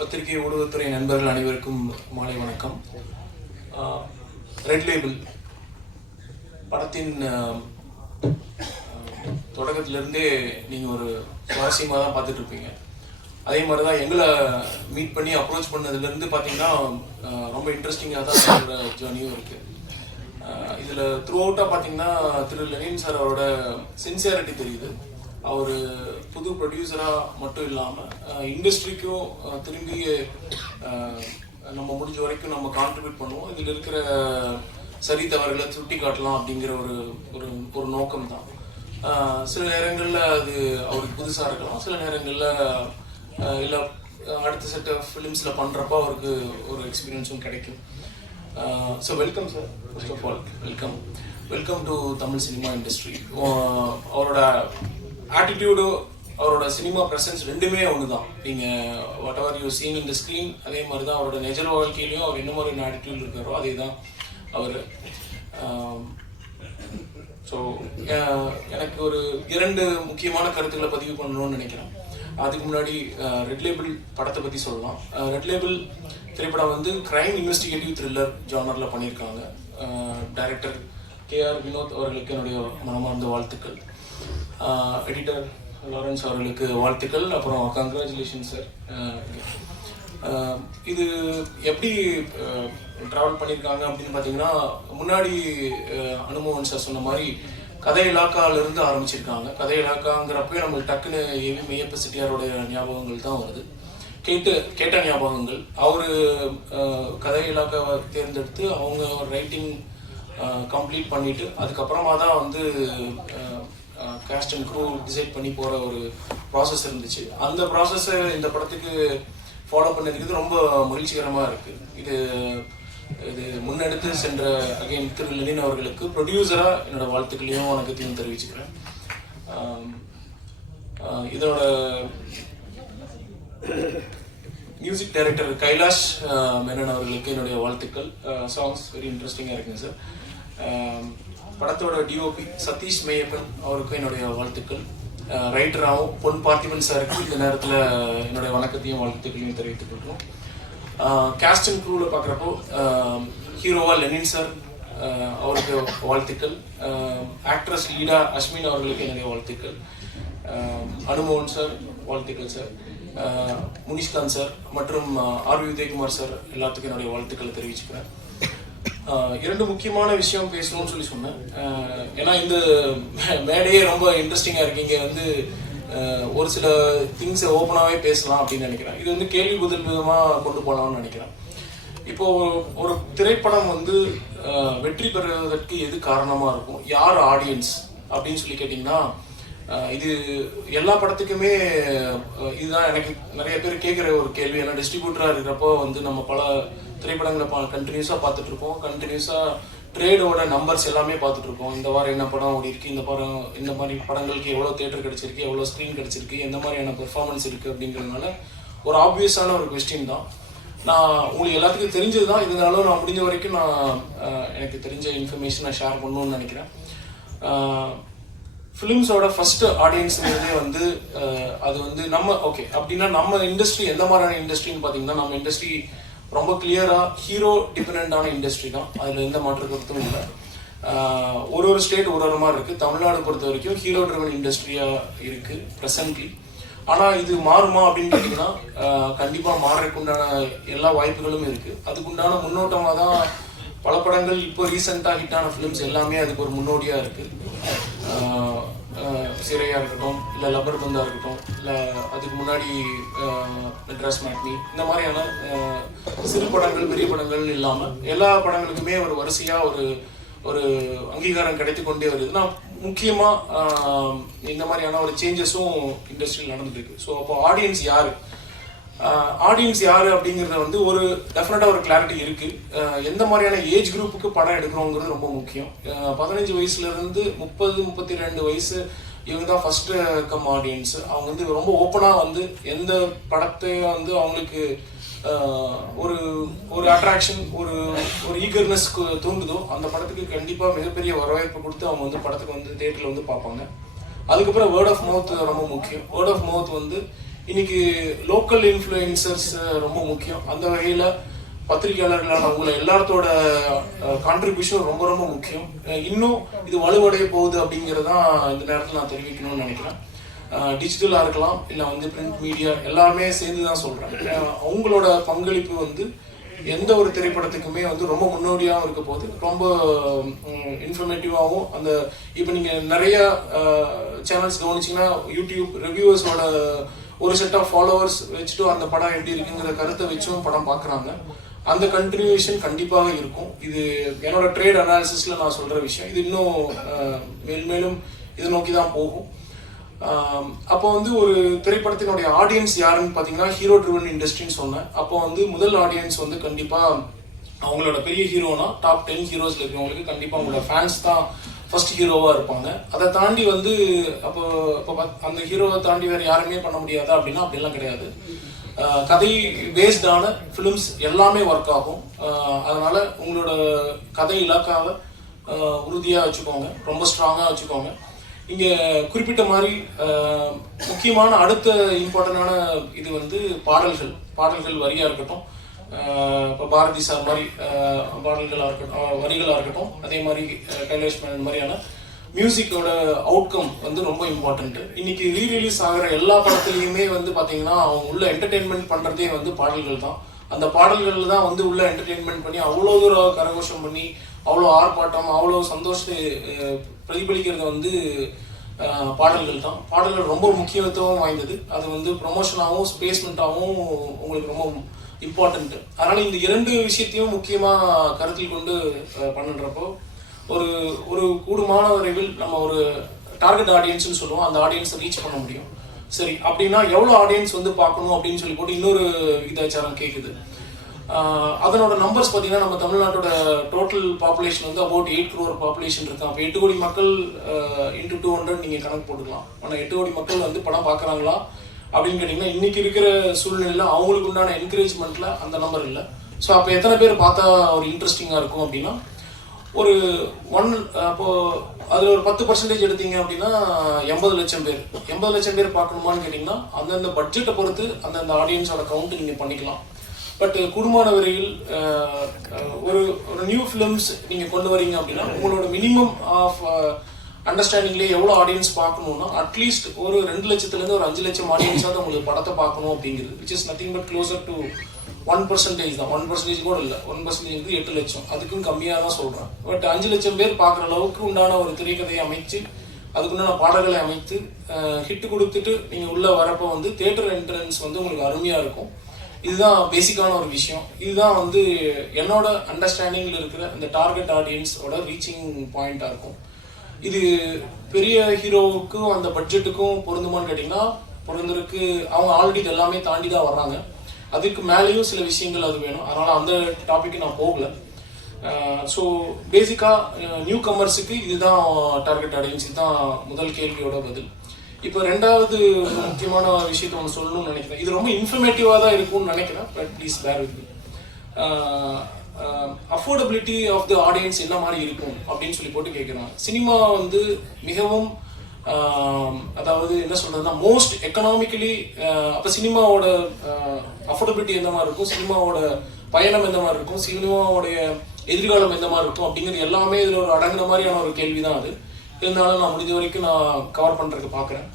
பத்திரிகை ஊடகத்துறை நண்பர்கள் அனைவருக்கும் மாலை வணக்கம். ரெட் லேபிள் படத்தின் தொடக்கத்திலேருந்தே தொடக்கத்திலிருந்தே நீங்கள் ஒரு சுவாரஸ்யமாக தான் பார்த்துட்டு இருப்பீங்க அதே மாதிரி தான் எங்களை மீட் பண்ணி அப்ரோச் பண்ணதுலேருந்து பார்த்தீங்கன்னா ரொம்ப இன்ட்ரெஸ்டிங்காக தான் அவரோட ஜேர்னியும் இருக்குது இதில் த்ரூ அவுட்டாக பார்த்தீங்கன்னா திரு லெனின் சார் அவரோட சின்சியாரிட்டி தெரியுது. அவர் புது ப்ரொடியூசராக மட்டும் இல்லாமல் இண்டஸ்ட்ரிக்கும் திரும்பி நம்ம முடிஞ்ச வரைக்கும் நம்ம கான்ட்ரிபியூட் பண்ணுவோம். இதில் இருக்கிற சரி தவறுகளை சுட்டி காட்டலாம் அப்படிங்கிற ஒரு ஒரு ஒரு நோக்கம் தான். சில நேரங்களில் அது அவருக்கு புதுசாக இருக்கலாம். சில நேரங்களில் இல்லை அடுத்த செட் ஆஃப் ஃபிலிம்ஸில் பண்ணுறப்போ அவருக்கு ஒரு எக்ஸ்பீரியன்ஸும் கிடைக்கும். So welcome sir first of all welcome welcome to Tamil cinema industry அவரோட ஆட்டிடியூடோ அவரோட சினிமா ப்ரெசன்ஸ் ரெண்டுமே ஒன்று தான் நீங்கள் வாட் எவர் யூ சீன் இந்த ஸ்க்ரீன் அதே மாதிரி தான் அவரோட நிஜ வாழ்க்கையிலையும் அவர் என்ன மாதிரி ஆட்டிடியூட் இருக்காரோ அதே தான் அவர் ஸோ எனக்கு ஒரு இரண்டு முக்கியமான கருத்துக்களை பதிவு பண்ணணும்னு நினைக்கிறேன். அதுக்கு முன்னாடி ரெட் லேபிள் படத்தை பற்றி சொல்லலாம். ரெட் லேபிள் திரைப்படம் வந்து கிரைம் இன்வெஸ்டிகேட்டிவ் த்ரில்லர் ஜானரில் பண்ணியிருக்காங்க. டைரக்டர் கேஆர் வினோத் அவர்களுக்கு என்னுடைய மனமார்ந்த வாழ்த்துக்கள். எடிட்டர் லாரன்ஸ் அவர்களுக்கு வாழ்த்துக்கள். அப்புறம் கங்க்ராச்சுலேஷன் சார் இது எப்படி ட்ராவல் பண்ணியிருக்காங்க அப்படின்னு பார்த்தீங்கன்னா முன்னாடி அனுமோகன் சார் சொன்ன மாதிரி கதை இலாக்கால இருந்து ஆரம்பிச்சிருக்காங்க. கதை இலாக்காங்கிறப்பவே நம்மளுக்கு டக்குன்னு ஏவி மெய்யப்ப செட்டியாரோடைய ஞாபகங்கள் தான் வருது. கேட்டு கேட்ட ஞாபகங்கள். அவர் கதை இலாக்காவை தேர்ந்தெடுத்து அவங்க ரைட்டிங் கம்ப்ளீட் பண்ணிட்டு அதுக்கப்புறமா தான் வந்து காஸ்ட் அண்ட் க்ரூ டிசைட் பண்ணி போகிற ஒரு ப்ராசஸ் இருந்துச்சு. அந்த ப்ராசஸை இந்த படத்துக்கு ஃபாலோ பண்ணிருக்கிறது ரொம்ப மகிழ்ச்சிகரமாக இருக்குது இது இது முன்னெடுத்து சென்ற அகைன் திரு லெனின் அவர்களுக்கு ப்ரொடியூசராக என்னோட வாழ்த்துக்களையும் வணக்கத்தையும் தெரிவிச்சுக்கிறேன். இதோட மியூசிக் டைரக்டர் கைலாஷ் மேனன் அவர்களுக்கு என்னுடைய வாழ்த்துக்கள். சாங்ஸ் வெரி இன்ட்ரெஸ்டிங்காக இருக்குங்க சார் படத்தோட டிஓபி சதீஷ் மேயப்பன் அவருக்கும் என்னுடைய வாழ்த்துக்கள். ரைட்டராகவும் பொன் பார்த்திபன் சாருக்கு இந்த நேரத்தில் என்னுடைய வணக்கத்தையும் வாழ்த்துக்களையும் தெரிவித்துக் கொள்கிறோம். கேஸ்ட் அண்ட் க்ரூவில் பார்க்குறப்போ ஹீரோவா லெனின் சார் அவருக்கு வாழ்த்துக்கள். ஆக்ட்ரஸ் லீடா அஸ்மின் அவர்களுக்கு என்னுடைய வாழ்த்துக்கள். அனுமோகன் சார் வாழ்த்துக்கள் சார் முனிஷ்காந்த் சார் மற்றும் ஆர் வி உதயகுமார் சார் எல்லாத்துக்கும் என்னுடைய வாழ்த்துக்களை தெரிவிச்சுக்கிறேன். இரண்டு முக்கியமான விஷயம் பேசணும்னு சொல்லி சொன்னேன். ஏன்னா இந்த மேடையே ரொம்ப இன்ட்ரெஸ்டிங்காக இருக்கு. இங்கே வந்து ஒரு சில திங்ஸை ஓப்பனாகவே பேசலாம் அப்படின்னு நினைக்கிறேன். இது வந்து கேள்வி பதில் விதமாக கொண்டு போகலாம்னு நினைக்கிறேன். இப்போ ஒரு திரைப்படம் வந்து வெற்றி பெறுவதற்கு எது காரணமாக இருக்கும்? யார் ஆடியன்ஸ் அப்படின்னு சொல்லி கேட்டிங்கன்னா இது எல்லா படத்துக்குமே இதுதான் எனக்கு நிறைய பேர் கேட்குற ஒரு கேள்வி. ஏன்னா டிஸ்ட்ரிபியூட்டராக இருக்கிறப்போ வந்து நம்ம பல திரைப்படங்களை பா கண்டினியூஸாக பார்த்துட்டு இருப்போம் கண்டினியூஸாக ட்ரேடோட நம்பர்ஸ் எல்லாமே பார்த்துட்டு இருப்போம் இந்த வாரம் என்ன படம் ஓடி இருக்கு இந்த படம் இந்த மாதிரி படங்களுக்கு எவ்வளோ தேட்டர் கிடைச்சிருக்கு எவ்வளோ ஸ்க்ரீன் கிடைச்சிருக்கு எந்த மாதிரியான பெர்ஃபார்மன்ஸ் இருக்குது அப்படிங்கிறதுனால ஒரு ஆப்வியஸான ஒரு கொஸ்டின் தான். நான் உங்களுக்கு எல்லாத்துக்கும் தெரிஞ்சது தான். இருந்தாலும் நான் முடிஞ்ச வரைக்கும் நான் எனக்கு தெரிஞ்ச இன்ஃபர்மேஷன் நான் ஷேர் பண்ணணும்னு நினைக்கிறேன். ஃபிலிம்ஸோட ஃபர்ஸ்ட் ஆடியன்ஸுங்கிறதே வந்து அது வந்து நம்ம ஓகே அப்படின்னா நம்ம இண்டஸ்ட்ரி எந்த மாதிரியான இண்டஸ்ட்ரின்னு பார்த்தீங்கன்னா நம்ம இண்டஸ்ட்ரி ரொம்ப கிளியராக ஹீரோ டிபெண்டான இண்டஸ்ட்ரி தான். அதில் எந்த மாற்று கருத்தும் இல்லை. ஒரு ஒரு ஸ்டேட் ஒரு ஒரு மாதிரி இருக்குது தமிழ்நாடு பொறுத்த வரைக்கும் ஹீரோ ட்ரிவன் இண்டஸ்ட்ரியாக இருக்குது ப்ரெசன்ட்லி ஆனால் இது மாறுமா அப்படின்னு கேட்டிங்கன்னா கண்டிப்பாக மாறுறதுக்கு உண்டான எல்லா வாய்ப்புகளும் இருக்குது அதுக்குண்டான முன்னோட்டமாக தான் பல படங்கள் இப்போ ரீசெண்டாக ஹிட்டான ஃபிலிம்ஸ் எல்லாமே அதுக்கு ஒரு முன்னோடியாக இருக்குது சிறையாக இருக்கட்டும் இல்லை லப்பர் பந்தாக இருக்கட்டும் இல்லை அதுக்கு முன்னாடி மெட்ராஸ் மேட்னி இந்த மாதிரியான சிறு படங்கள் பெரிய படங்கள் இல்லாமல் எல்லா படங்களுக்குமே ஒரு வரிசையாக ஒரு ஒரு அங்கீகாரம் கிடைத்து கொண்டே வருதுன்னா முக்கியமாக இந்த மாதிரியான ஒரு சேஞ்சஸும் இண்டஸ்ட்ரியில் நடந்துட்டு இருக்கு. ஸோ அப்போ ஆடியன்ஸ் யாரு? ஆடியன்ஸ் யார் அப்படிங்கிறத வந்து ஒரு டெஃபினட்டாக ஒரு கிளாரிட்டி இருக்குது எந்த மாதிரியான ஏஜ் குரூப்புக்கு படம் எடுக்கிறோங்கிறது ரொம்ப முக்கியம். பதினஞ்சு வயசுலேருந்து முப்பது முப்பத்தி ரெண்டு வயசு இவங்க தான் ஃபஸ்ட்டு கம் ஆடியன்ஸ் அவங்க வந்து ரொம்ப ஓப்பனாக வந்து எந்த படத்தை வந்து அவங்களுக்கு ஒரு ஒரு அட்ராக்ஷன் ஒரு ஒரு ஈகர்னஸ் தூண்டுதோ அந்த படத்துக்கு கண்டிப்பாக மிகப்பெரிய வரவேற்பு கொடுத்து அவங்க வந்து படத்துக்கு வந்து தேட்டரில் வந்து பார்ப்பாங்க. அதுக்கப்புறம் வேர்ட் ஆஃப் மவுத் ரொம்ப முக்கியம். வேர்ட் ஆஃப் மவுத் வந்து இன்னைக்கு லோக்கல் இன்ஃப்ளூயன்சர்ஸ் ரொம்ப முக்கியம். அந்த வகையில் பத்திரிகையாளர்களான உங்களை எல்லாத்தோட கான்ட்ரிபியூஷன் ரொம்ப ரொம்ப முக்கியம். இன்னும் இது வலுவடைய போகுது அப்படிங்கிறதான் இந்த நேரத்தில் நான் தெரிவிக்கணும்னு நினைக்கிறேன். டிஜிட்டலாக இருக்கலாம் இல்லை வந்து பிரிண்ட் மீடியா எல்லாருமே சேர்ந்து தான் சொல்கிறேன் அவங்களோட பங்களிப்பு வந்து எந்த ஒரு திரைப்படத்துக்குமே வந்து ரொம்ப முன்னோடியாகவும் இருக்க போது ரொம்ப இன்ஃபர்மேட்டிவாகவும் அந்த இப்போ நீங்கள் நிறைய சேனல்ஸ் கவனிச்சிங்கன்னா யூடியூப் ரிவ்யூவர்ஸோட ஒரு செட் ஆஃப் ஃபாலோவர்ஸ் வச்சுட்டு அந்த படம் எப்படி இருக்குங்கிற கருத்தை வச்சும் படம் பார்க்குறாங்க. அந்த கண்டினியூஷன் கண்டிப்பாக இருக்கும். இது என்னோட ட்ரேட் அனாலிசிஸ்ல நான் சொல்ற விஷயம். இது இன்னும் மேல்மேலும் மேலும் இதை நோக்கி தான் போகும். அப்போ வந்து ஒரு திரைப்படத்தினுடைய ஆடியன்ஸ் யாருன்னு பார்த்தீங்கன்னா ஹீரோ ட்ரிவன் இண்டஸ்ட்ரின்னு சொன்னேன். அப்போ வந்து முதல் ஆடியன்ஸ் வந்து கண்டிப்பாக அவங்களோட பெரிய ஹீரோனா டாப் டென் ஹீரோஸ்ல இருக்கிறவங்களுக்கு கண்டிப்பாக அவங்களோட ஃபேன்ஸ் தான் ஃபர்ஸ்ட் ஹீரோவாக இருப்பாங்க. அதை தாண்டி வந்து அப்போ இப்போ அந்த ஹீரோவை தாண்டி வேறு யாருமே பண்ண முடியாதா அப்படின்னா அப்படிலாம் கிடையாது. கதை பேஸ்டான ஃபிலிம்ஸ் எல்லாமே ஒர்க் ஆகும். அதனால் உங்களோட கதை இலாக்காவை உறுதியாக வச்சுக்கோங்க. ரொம்ப ஸ்ட்ராங்காக வச்சுக்கோங்க. இங்கே குறிப்பிட்ட மாதிரி முக்கியமான அடுத்த இம்பார்ட்டண்டான இது வந்து பாடல்கள். பாடல்கள் வரியாக இருக்கட்டும் இப்போ பாரதி சார் மாதிரி பாடல்களாக இருக்கட்டும் வரிகளாக இருக்கட்டும் அதே மாதிரி கைலேஷ் கைலாஷ் மேனன் மாதிரியான மியூசிக்கோட அவுட்கம் வந்து ரொம்ப இம்பார்ட்டன்ட் இன்னைக்கு ரீ ரிலீஸ் ஆகிற எல்லா படத்துலையுமே வந்து பார்த்தீங்கன்னா அவங்க உள்ள என்டர்டெயின்மெண்ட் பண்ணுறதே வந்து பாடல்கள் தான். அந்த பாடல்கள் தான் வந்து உள்ள என்டர்டெயின்மெண்ட் பண்ணி அவ்வளோ தூரம் கரகோஷம் பண்ணி அவ்வளோ ஆர்ப்பாட்டம் அவ்வளோ சந்தோஷத்தை பிரதிபலிக்கிறது வந்து பாடல்கள் தான். பாடல்கள் ரொம்ப முக்கியத்துவம் வாய்ந்தது. அது வந்து ப்ரொமோஷனாகவும் ஸ்பேஸ்மெண்ட்டாகவும் உங்களுக்கு ரொம்ப இம்பார்ட்டன்ட் அதனால இந்த இரண்டு விஷயத்தையும் முக்கியமா கருத்தில் கொண்டு பண்ணுன்றப்போ ஒரு ஒரு கூடுமான விரைவில் நம்ம ஒரு டார்கெட் ஆடியன்ஸ்னு சொல்லுவோம். அந்த ஆடியன்ஸை ரீச் பண்ண முடியும். சரி அப்படின்னா எவ்வளோ ஆடியன்ஸ் வந்து பார்க்கணும் அப்படின்னு சொல்லி போட்டு இன்னொரு விகிதாச்சாரம் கேட்குது அதனோட நம்பர்ஸ் பார்த்தீங்கன்னா நம்ம தமிழ்நாட்டோட டோட்டல் பாப்புலேஷன் வந்து அபவுட் எயிட் க்ரோர் பாப்புலேஷன் இருக்கு. அப்போ எட்டு கோடி மக்கள் இன்ட்டு டூ ஹண்ட்ரட் நீங்கள் கணக்கு போட்டுக்கலாம். ஆனால் எட்டு கோடி மக்கள் வந்து படம் பார்க்குறாங்களா? அப்படின்னு கேட்டிங்கன்னா இன்னைக்கு இருக்கிற சூழ்நிலையில் அவங்களுக்கு உண்டான என்கரேஜ்மெண்ட்ல அந்த நம்பர் இல்லை. ஸோ அப்போ எத்தனை பேர் பார்த்தா ஒரு இன்ட்ரெஸ்டிங்காக இருக்கும் அப்படின்னா ஒரு ஒன் அப்போ அதில் ஒரு பத்து பர்சன்டேஜ் எடுத்தீங்க அப்படின்னா எண்பது லட்சம் பேர். எண்பது லட்சம் பேர் பார்க்கணுமான்னு கேட்டிங்கன்னா அந்தந்த பட்ஜெட்டை பொறுத்து அந்தந்த ஆடியன்ஸோட கவுண்ட் நீங்கள் பண்ணிக்கலாம். பட் குடும்பமான வரையில் ஒரு ஒரு நியூ ஃபிலிம்ஸ் நீங்கள் கொண்டு வரீங்க அப்படின்னா உங்களோட மினிமம் ஆஃப் அண்டர்ஸ்டாண்டிங்லேயே எவ்வளோ ஆடியன்ஸ் பார்க்கணும்னா அட்லீஸ்ட் ஒரு ரெண்டு லட்சத்துலேருந்து ஒரு அஞ்சு லட்சம் ஆடியன்ஸாவது உங்களுக்கு படத்தை பார்க்கணும் அப்படிங்கிறது which is nothing but closer to one percentage தான். ஒன் பர்சன்டேஜ் கூட இல்லை. ஒன் பர்சன்டேஜ் வந்து எட்டு லட்சம். அதுக்கும் கம்மியாக தான் சொல்கிறேன் பட் அஞ்சு லட்சம் பேர் பார்க்குற அளவுக்கு உண்டான ஒரு திரைக்கதையை அமைச்சு அதுக்குண்டான பாடல்களை அமைத்து ஹிட் கொடுத்துட்டு நீங்கள் உள்ளே வரப்போ வந்து தேட்டர் என்ட்ரன்ஸ் வந்து உங்களுக்கு அருமையாக இருக்கும். இதுதான் பேசிக்கான ஒரு விஷயம். இதுதான் வந்து என்னோட அண்டர்ஸ்டாண்டிங்கில் இருக்கிற அந்த டார்கெட் ஆடியன்ஸோட ரீச்சிங் பாயிண்ட்டாக இருக்கும். இது பெரிய ஹீரோவுக்கும் அந்த பட்ஜெட்டுக்கும் பொருந்துமான்னு கேட்டிங்கன்னா பொருந்திருக்கு அவங்க ஆல்ரெடி இது எல்லாமே தாண்டி தான் வர்றாங்க. அதுக்கு மேலேயும் சில விஷயங்கள் அது வேணும். அதனால் அந்த டாபிக்கு நான் போகல. ஸோ பேசிக்காக நியூ கமர்ஸுக்கு இதுதான் டார்கெட் ஆடியன்ஸ் இதுதான் முதல் கேள்வியோட பதில். இப்போ ரெண்டாவது முக்கியமான விஷயத்தை ஒன்று சொல்லணும்னு நினைக்கிறேன். இது ரொம்ப இன்ஃபர்மேட்டிவாக தான் இருக்கும்னு நினைக்கிறேன் but please bear with affordability of the audience என்ன மாதிரி இருக்கும் அப்படின்னு சொல்லி போட்டு கேட்குறாங்க சினிமா வந்து மிகவும் அதாவது என்ன சொல்றதுன்னா மோஸ்ட் எக்கனாமிக்கலி அப்போ சினிமாவோட அஃபோர்டபிலிட்டி எந்த மாதிரி இருக்கும்? சினிமாவோட பயணம் எந்த மாதிரி இருக்கும்? சினிமாவோடைய எதிர்காலம் எந்த மாதிரி இருக்கும்? அப்படிங்கிறது எல்லாமே இதில் ஒரு அடங்குன மாதிரியான ஒரு கேள்வி தான் அது. இருந்தாலும் நான் முடிஞ்ச வரைக்கும் நான் கவர் பண்ணுறதுக்கு பார்க்குறேன்.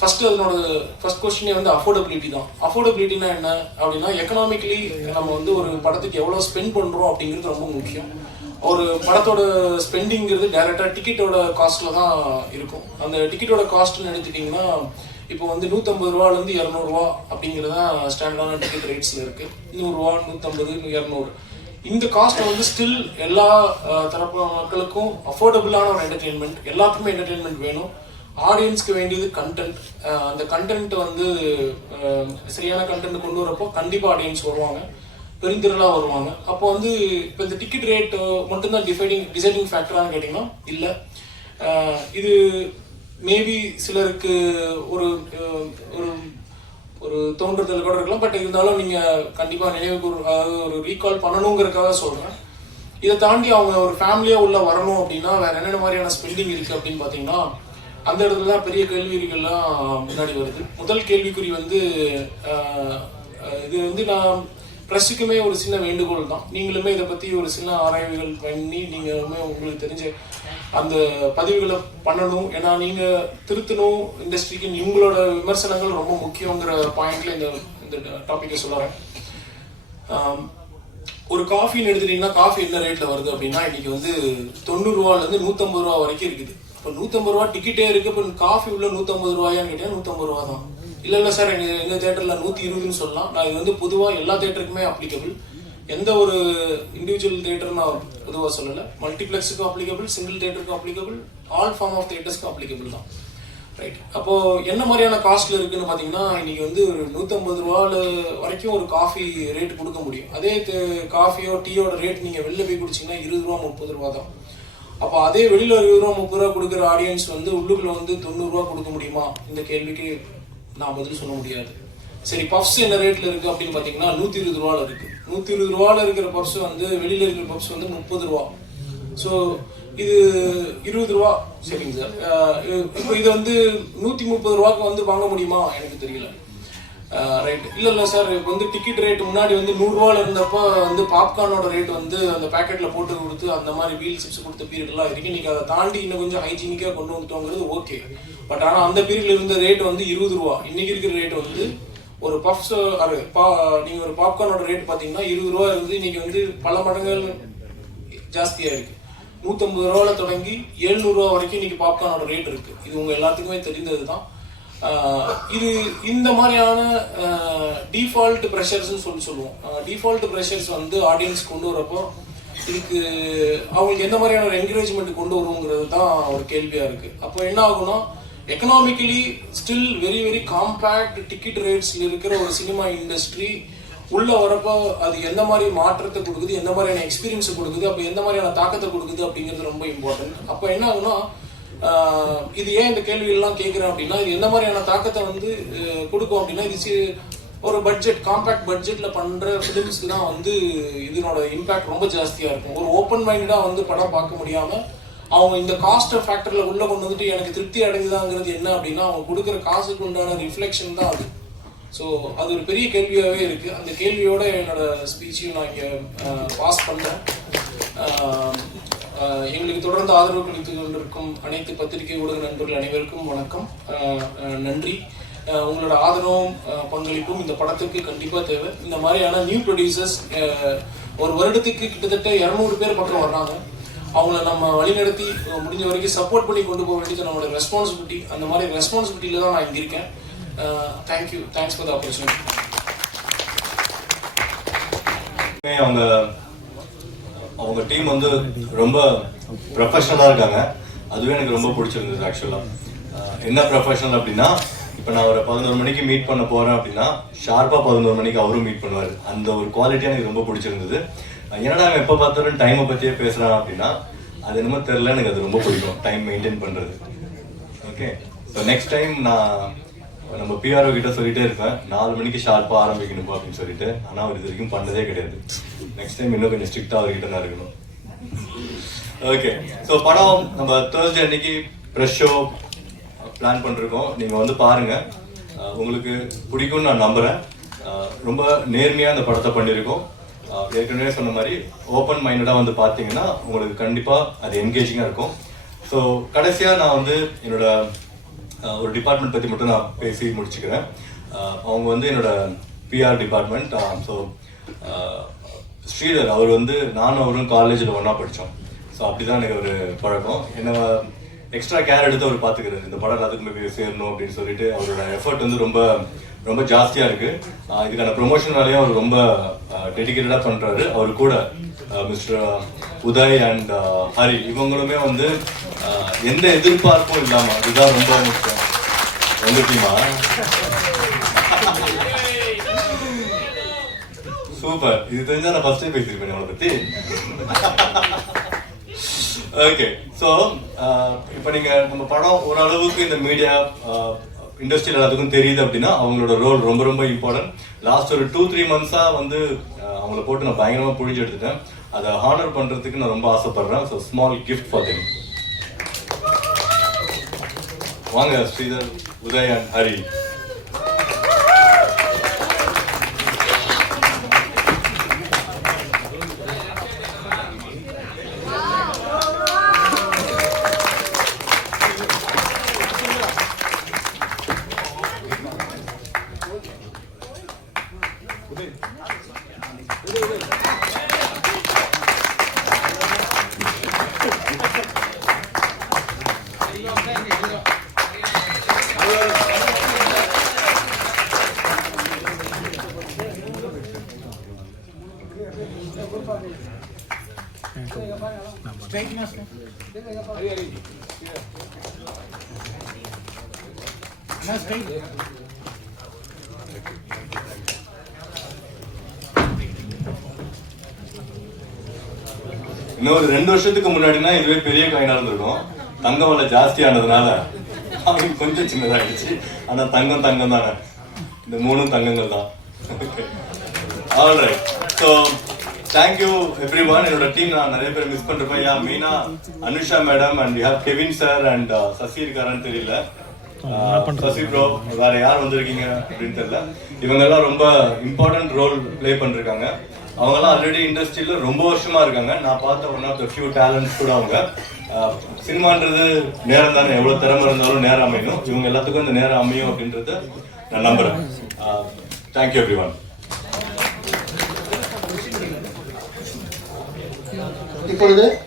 ஃபர்ஸ்ட் அதனோட ஃபர்ஸ்ட் கொஸ்டினே வந்து அஃபோர்டபிலிட்டி தான். அஃபோர்டபிலிட்டினா என்ன? அப்படின்னா எக்கனாமிக்கலி நம்ம வந்து ஒரு படத்துக்கு எவ்வளோ ஸ்பெண்ட் பண்ணுறோம் அப்படிங்கிறது ரொம்ப முக்கியம். ஒரு படத்தோட ஸ்பெண்டிங்கிறது டேரெக்டாக டிக்கெட்டோட காஸ்ட்டில் தான் இருக்கும். அந்த டிக்கெட்டோட காஸ்ட்னு எடுத்துட்டிங்கன்னா இப்போ வந்து நூற்றம்பது ரூபாலேருந்து இரநூறுவா அப்படிங்கிறது தான் ஸ்டாண்டர்டான டிக்கெட் ரேட்ஸில் இருக்குது நூறுரூவா நூற்றம்பது இரநூறு. இந்த காஸ்ட்டை வந்து ஸ்டில் எல்லா தரப்பு மக்களுக்கும் அஃபோர்டபுளான ஒரு என்டர்டெயின்மெண்ட் எல்லாத்துக்குமே என்டர்டெயின்மெண்ட் வேணும். ஆடியன்ஸ்க்கு வேண்டியது கண்டென்ட் அந்த கண்டென்ட் வந்து சரியான கண்டென்ட் கொண்டு வரப்போ கண்டிப்பாக ஆடியன்ஸ் வருவாங்க. பெருந்திரளாக வருவாங்க. அப்போ வந்து இப்போ இந்த டிக்கெட் ரேட் மட்டும்தான் டிஃபைடிங் டிசைடிங் ஃபேக்டரானு கேட்டிங்கன்னா இல்லை. இது மேபி சிலருக்கு ஒரு ஒரு ஒரு தோன்றுதல் கூட இருக்கலாம். பட் இருந்தாலும் நீங்கள் கண்டிப்பாக நினைவு கூறு அதாவது ஒரு ரீகால் பண்ணணுங்கிறதுக்காக சொல்கிறேன் இதை தாண்டி அவங்க ஒரு ஃபேமிலியாக உள்ள வரணும் அப்படின்னா வேறு என்னென்ன மாதிரியான ஸ்பெண்டிங் இருக்குது அப்படின்னு பார்த்தீங்கன்னா அந்த இடத்துல தான் பெரிய கேள்விகள்லாம் முன்னாடி வருது. முதல் கேள்விக்குறி வந்து இது வந்து நான் ப்ரெஸ்ஸுக்குமே ஒரு சின்ன வேண்டுகோள் தான். நீங்களுமே இதை பற்றி ஒரு சின்ன ஆராய்வுகள் பண்ணி நீங்களுமே உங்களுக்கு தெரிஞ்ச அந்த பதிவுகளை பண்ணணும். ஏன்னா நீங்கள் திருத்தணும் இண்டஸ்ட்ரிக்கு உங்களோட விமர்சனங்கள் ரொம்ப முக்கியங்கிற பாயிண்ட்ல இந்த இந்த டாப்பிக்கை சொல்லுறேன் ஒரு காஃபின்னு எடுத்துட்டீங்கன்னா காஃபி என்ன ரேட்டில் வருது அப்படின்னா இன்னைக்கு வந்து தொண்ணூறுரூவாலேருந்து நூற்றம்பது ரூபா வரைக்கும் இருக்குது. இப்போ நூற்றம்பது ரூபா டிக்கெட்டே இருக்கு. இப்போ காஃபி உள்ள நூற்றம்பது ரூபாயான்னு கேட்டால் நூற்றம்பது ரூபா தான். இல்லை இல்லை சார் எங்கள் எங்கள் தேட்டரில் நூற்றி இருபதுன்னு சொல்லலாம். நான் இது வந்து பொதுவாக எல்லா தேட்டருக்குமே அப்ளிகபிள் எந்த ஒரு இண்டிவிஜுவல் தேட்டர் நான் பொதுவாக சொல்லலை. மல்டிப்ளெக்ஸுக்கும் அப்ளிகபிள் சிங்கிள் தேட்டருக்கும் அப்ளிகபிள் ஆல் ஃபார்ம் ஆஃப் தேட்டர்ஸ்க்கும் அப்ளிகபிள் தான். ரைட் அப்போ என்ன மாதிரியான காஸ்ட்ல இருக்குன்னு பார்த்தீங்கன்னா இன்னைக்கு வந்து ஒரு நூற்றம்பது ரூபாவில் வரைக்கும் ஒரு காஃபி ரேட் கொடுக்க முடியும். அதே காஃபியோ டீயோட ரேட் நீங்கள் வெளில போய் குடிச்சிங்கன்னா இருபது ரூபா முப்பது ரூபா தான். அப்போ அதே வெளியில் இருபது ரூபா முப்பது ரூபா கொடுக்குற ஆடியன்ஸ் வந்து உள்ளுக்குள்ள வந்து தொண்ணூறுரூவா கொடுக்க முடியுமா? இந்த கேள்விக்கு நான் பதில் சொல்ல முடியாது. சரி பப்ஸ் என்ன ரேட்ல இருக்கு அப்படின்னு பாத்தீங்கன்னா நூத்தி இருபது ரூபால இருக்கு. நூத்தி இருபது ரூபாவில் இருக்கிற பப்ஸ் வந்து வெளியில இருக்கிற பப்ஸ் வந்து முப்பது ரூபா. ஸோ இது இருபது ரூபா சரிங்க சார் இப்போ இதை வந்து நூற்றி முப்பது ரூபாய்க்கு வந்து வாங்க முடியுமா? எனக்கு தெரியல. ரைட் இல்லை இல்லை சார் இப்போ வந்து டிக்கெட் ரேட் முன்னாடி வந்து நூறுரூவாவில் இருந்தப்போ வந்து பாப்கார்னோட ரேட் வந்து அந்த பேக்கெட்டில் போட்டு கொடுத்து அந்த மாதிரி வீல் சிப்ஸ் கொடுத்த பீரியட்லாம் இருக்கு. நீங்கள் அதை தாண்டி இன்னும் கொஞ்சம் ஹைஜீனிக்காக கொண்டு வந்துட்டோங்கிறது ஓகே பட் ஆனால் அந்த பீரியடில் இருந்த ரேட் வந்து இருபது ரூபா. இன்னைக்கு இருக்கிற ரேட் வந்து ஒரு பஃப்ஸ் அது பா நீங்கள் ஒரு பாப்கார்னோட ரேட் பார்த்தீங்கன்னா இருபது ரூபா இருந்து நீங்கள் வந்து பல மடங்குகள் ஜாஸ்தியாக இருக்கு நூற்றம்பது ரூபாவில் தொடங்கி எழுநூறுவா வரைக்கும் இன்னைக்கு பாப்கார்னோட ரேட் இருக்குது இது உங்கள் எல்லாத்துக்குமே தெரிந்தது தான் இது இந்த மாதிரியான டிஃபால்ட் ப்ரெஷர்ஸ்னு சொல்லி சொல்லுவோம். டிஃபால்ட் ப்ரெஷர்ஸ் வந்து ஆடியன்ஸ் கொண்டு வரப்போ இதுக்கு அவங்களுக்கு எந்த மாதிரியான ஒரு என்கரேஜ்மெண்ட் கொண்டு வருங்கிறது தான் ஒரு கேள்வியாக இருக்கு. அப்போ என்ன ஆகும்னா economically still very very compact ticket ரேட்ஸ்ல இருக்கிற ஒரு சினிமா இண்டஸ்ட்ரி உள்ள வரப்போ அது எந்த மாதிரி மாற்றத்தை கொடுக்குது எந்த மாதிரியான எக்ஸ்பீரியன்ஸ் கொடுக்குது அப்போ எந்த மாதிரியான தாக்கத்தை கொடுக்குது அப்படிங்கிறது ரொம்ப இம்பார்ட்டன்ட் அப்போ என்ன ஆகுனா இது ஏன் இந்த கேள்வியெல்லாம் கேட்குறேன் அப்படின்னா இது எந்த மாதிரியான தாக்கத்தை வந்து கொடுக்கும் அப்படின்னா இது ஒரு பட்ஜெட் காம்பேக்ட் பட்ஜெட்டில் பண்ணுற ஃபிலிம்ஸ்க்கு தான் வந்து இதனோட இம்பேக்ட் ரொம்ப ஜாஸ்தியாக இருக்கும். ஒரு ஓப்பன் மைண்டாக வந்து படம் பார்க்க முடியாமல் அவங்க இந்த காஸ்ட் ஃபேக்டரில் உள்ளே கொண்டு வந்துட்டு எனக்கு திருப்தி அடைஞ்சுதாங்கிறது என்ன அப்படின்னா அவங்க கொடுக்குற காசுக்கு உண்டான ரிஃப்ளெக்ஷன் தான் அது. ஸோ அது ஒரு பெரிய கேள்வியாகவே இருக்குது அந்த கேள்வியோட என்னோட ஸ்பீச்சையும் நான் இங்கே பாஸ் பண்ணேன் எங்களுக்கு தொடர்ந்து ஆதரவு கொடுத்து கொண்டிருக்கும் அனைத்து பத்திரிகை ஊடக நண்பர்கள் அனைவருக்கும் வணக்கம். நன்றி. உங்களோட ஆதரவும் பங்களிப்பும் இந்த படத்துக்கு கண்டிப்பாக தேவை. இந்த மாதிரியான நியூ ப்ரொடியூசர்ஸ் ஒரு வருடத்துக்கு கிட்டத்தட்ட இரநூறு பேர் பக்கம் வர்றாங்க. அவங்கள நம்ம வழிநடத்தி முடிஞ்ச வரைக்கும் சப்போர்ட் பண்ணி கொண்டு போக வேண்டியது நம்மளோட ரெஸ்பான்சிபிலிட்டி அந்த மாதிரி ரெஸ்பான்சிபிலிட்டியில தான் நான் இங்கே இருக்கேன். Thank you thanks for the opportunity அவங்க அவங்க டீம் வந்து ரொம்ப ப்ரொஃபஷனலாக இருக்காங்க. அதுவே எனக்கு ரொம்ப பிடிச்சிருந்தது ஆக்சுவலாக என்ன ப்ரொஃபஷனல் அப்படின்னா இப்போ நான் ஒரு பதினோரு மணிக்கு மீட் பண்ண போகிறேன் அப்படின்னா ஷார்ப்பாக பதினோரு மணிக்கு அவரும் மீட் பண்ணுவார். அந்த ஒரு குவாலிட்டி எனக்கு ரொம்ப பிடிச்சிருந்தது. என்னடா அவன் எப்போ பார்த்தாலும் டைமை பற்றியே பேசுகிறான் அப்படின்னா அது என்னமோ தெரில எனக்கு அது ரொம்ப பிடிக்கும் டைம் மெயின்டைன் பண்ணுறது ஓகே ஸோ நெக்ஸ்ட் டைம் நான் நம்ம பிஆர்ஓ கிட்ட சொல்லிட்டே இருப்பேன். நாலு மணிக்கு ஷார்ப்பாக ஆரம்பிக்கணும் அப்படின்னு சொல்லிட்டு. ஆனால் அவர் இது வரைக்கும் பண்ணதே கிடையாது. நெக்ஸ்ட் டைம் இன்னும் கொஞ்சம் ஸ்ட்ரிக்டாக அவர்கிட்ட தான் இருக்கணும். ஓகே ஸோ படம் நம்ம தேர்ஸ்டே அன்னைக்கு ப்ரெஷ் ஷோ பிளான் பண்ணிருக்கோம். நீங்கள் வந்து பாருங்கள் உங்களுக்கு பிடிக்கும்னு நான் நம்புகிறேன் ரொம்ப நேர்மையாக அந்த படத்தை பண்ணியிருக்கோம் ஏற்கனவே சொன்ன மாதிரி ஓப்பன் மைண்டடாக வந்து பார்த்தீங்கன்னா உங்களுக்கு கண்டிப்பாக அது என்கேஜிங்காக இருக்கும். ஸோ கடைசியாக நான் வந்து என்னோட ஒரு டிபார்ட்மெண்ட் பற்றி மட்டும் நான் பேசி முடிச்சுக்கிறேன். அவங்க வந்து என்னோட பிஆர் டிபார்ட்மெண்ட் ஸோ ஸ்ரீதர் அவர் வந்து நானும் அவரும் காலேஜில் ஒன்றா படித்தோம் ஸோ அப்படிதான் எனக்கு ஒரு பழக்கம். என்ன எக்ஸ்ட்ரா கேர் எடுத்து அவர் பார்த்துக்கிறாரு இந்த படம் எல்லாத்துக்குமே போய் சேரணும் அப்படின்னு சொல்லிட்டு அவரோட எஃபர்ட் வந்து ரொம்ப ரொம்ப ஜாஸ்தியா இருக்கு. இதுக்கான ப்ரொமோஷன் வேலையும் அவர் ரொம்ப டெடிக்கேட்டடா பண்றாரு. அவர் கூட மிஸ்டர் உதய் அண்ட் ஹரி இவங்களுமே வந்து எந்த எதிர்பார்ப்பும் இல்லாம இதுதான் ரொம்ப முக்கியம். வந்துட்டீமா சூப்பர் இது தெரிஞ்சா நான் ஃபர்ஸ்டே பேசியிருப்பேன் உங்களை பத்தி. ஓகே ஸோ இப்போ நீங்கள் நம்ம படம் ஓரளவுக்கு இந்த மீடியா இண்டஸ்ட்ரியில் எல்லாத்துக்கும் தெரியுது அப்படின்னா அவங்களோட ரோல் ரொம்ப ரொம்ப இம்பார்ட்டன்ட் லாஸ்ட் ஒரு டூ த்ரீ மந்த்ஸாக வந்து அவங்கள போட்டு நான் பயங்கரமாக புழிஞ்சு எடுத்துட்டேன். அதை ஹானர் பண்ணுறதுக்கு நான் ரொம்ப ஆசைப்படுறேன். So small gift for them வாங்க ஸ்ரீதர் உதயன் ஹரி. இன்னும் இன்னொரு ரெண்டு வருஷத்துக்கு முன்னாடினா இதுவே பெரிய காயினா இருந்திருக்கும். தங்கம் விலை ஜாஸ்தியானதுனால அவங்க கொஞ்சம் சின்னதாயிடுச்சு. ஆனா தங்கம் தங்கம் தானே. இந்த மூணும் தங்கங்கள் தான். Alright so thank you everyone என்னோட டீம் நான் நிறைய பேர் மிஸ் பண்ணிருப்பேன். யா மெயினா Anusha madam and we have Kevin sir and Sasi இருக்காரான்னு தெரியல. Uh, சசி ப்ரோ வேற யார் வந்திருக்கீங்க அப்படின்னு தெரியல. இவங்க எல்லாம் ரொம்ப இம்பார்ட்டன்ட் ரோல் ப்ளே பண்ணிருக்காங்க. அவங்க எல்லாம் ஆல்ரெடி இண்டஸ்ட்ரியில ரொம்ப வருஷமா இருக்காங்க. நான் பார்த்த one of the few talents கூட அவங்க. அஹ், சினிமான்றது நேரம் தானே. எவ்வளவு திறமை இருந்தாலும் நேரம் அமையணும் இவங்க எல்லாத்துக்கும் இந்த நேரம் அமையும் அப்படின்றத நான் நம்புறேன். Thank you everyone ¿Qué color es?